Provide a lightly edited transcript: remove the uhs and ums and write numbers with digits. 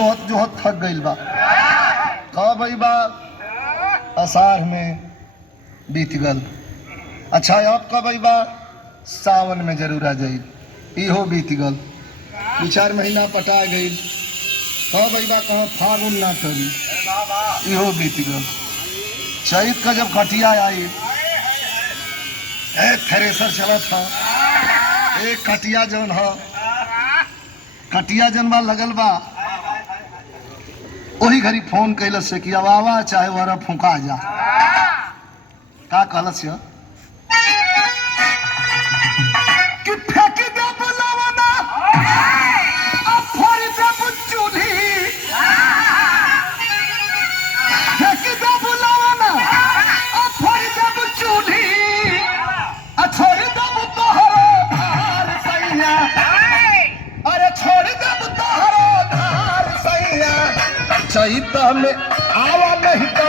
जोहत थक गईल बा कब आई बा आषाढ़ में बीत गल। अच्छा अब कब आई बा सावन में जरूर आ जाई इहो बीत गल। 2-4 महीना पटा गई कब आई बा कहाँ फागुन ना करी इहो बीत गल। चैत का जब कटिया आई एक थ्रेसर चला था एक कटिया जन है कटिया जन बा लगल बा वही घड़ी फोन कैल से कि अब आवा चाहे वह फूका जा का कहलस कि फेंक दे बुलावना अब फोड़ दे चूल्ही फेंक दे बुलावना अब फोड़ दे चूल्ही छोड़ दे तोहरो धार सैया अरे छोड़ दे तोहरो धार सैया चैत में आवा नहीं तो